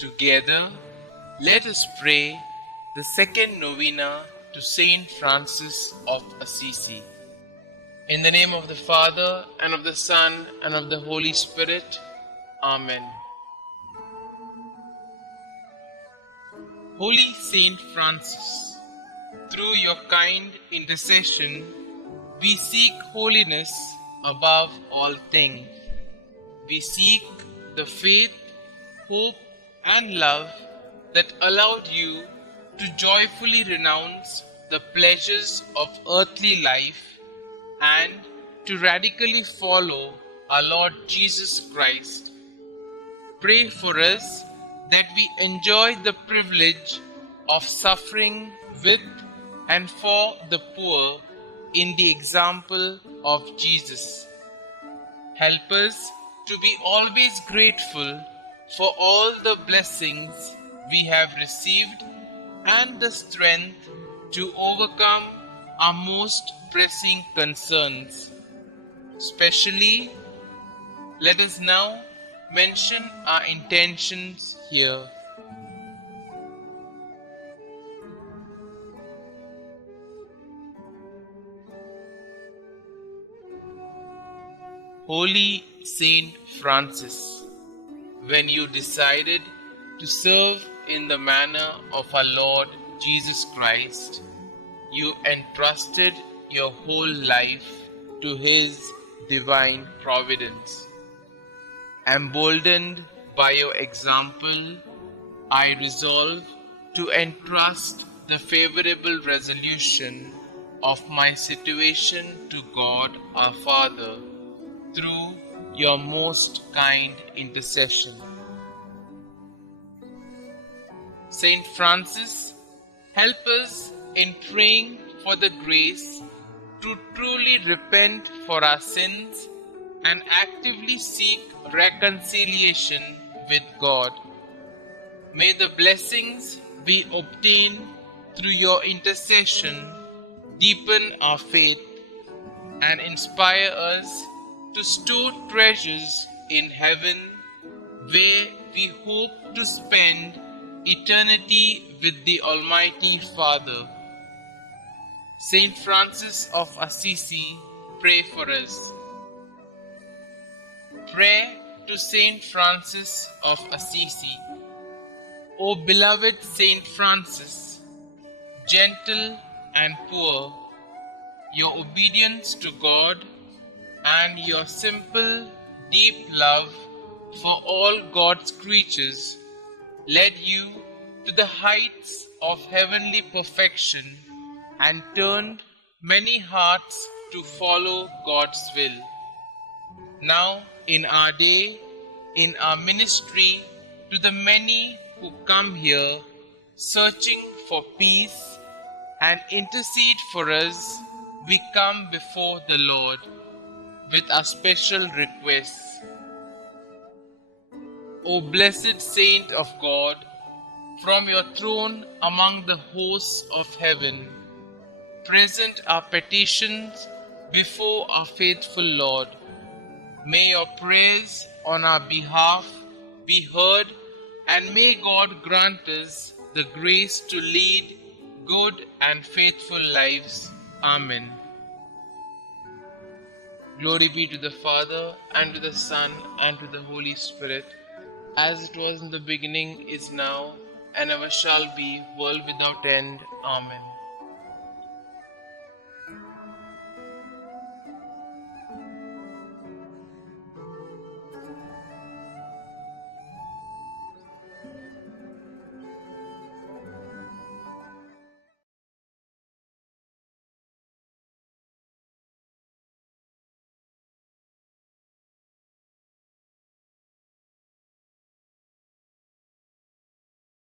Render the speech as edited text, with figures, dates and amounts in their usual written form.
Together, let us pray the second novena to St Francis of Assisi. In the name of the Father, and of the Son, and of the Holy Spirit. Amen. Holy Saint Francis, through your kind intercession, we seek holiness above all things. We seek the faith, hope, and love that allowed you to joyfully renounce the pleasures of earthly life and to radically follow our Lord Jesus Christ. Pray for us that we enjoy the privilege of suffering with and for the poor in the example of Jesus. Help us to be always grateful for all the blessings we have received and the strength to overcome our most pressing concerns. Especially, let us now mention our intentions here. Holy Saint Francis, when you decided to serve in the manner of our Lord Jesus Christ, you entrusted your whole life to His divine providence. Emboldened by your example, I resolve to entrust the favorable resolution of my situation to God our Father through your most kind intercession. Saint Francis, help us in praying for the grace to truly repent for our sins and actively seek reconciliation with God. May the blessings we obtain through your intercession deepen our faith and inspire us to store treasures in heaven, where we hope to spend eternity with the Almighty Father. St Francis of Assisi, pray for us. Prayer to St Francis of Assisi. O beloved St Francis, gentle and poor, your obedience to God and your simple, deep love for all God's creatures led you to the heights of heavenly perfection and turned many hearts to follow God's will. Now, in our day, in our ministry, to the many who come here searching for peace and intercede for us, we come before the Lord with our special requests. O blessed Saint of God, from your throne among the hosts of heaven, present our petitions before our faithful Lord. May your prayers on our behalf be heard, and may God grant us the grace to lead good and faithful lives. Amen. Glory be to the Father, and to the Son, and to the Holy Spirit, as it was in the beginning, is now, and ever shall be, world without end. Amen.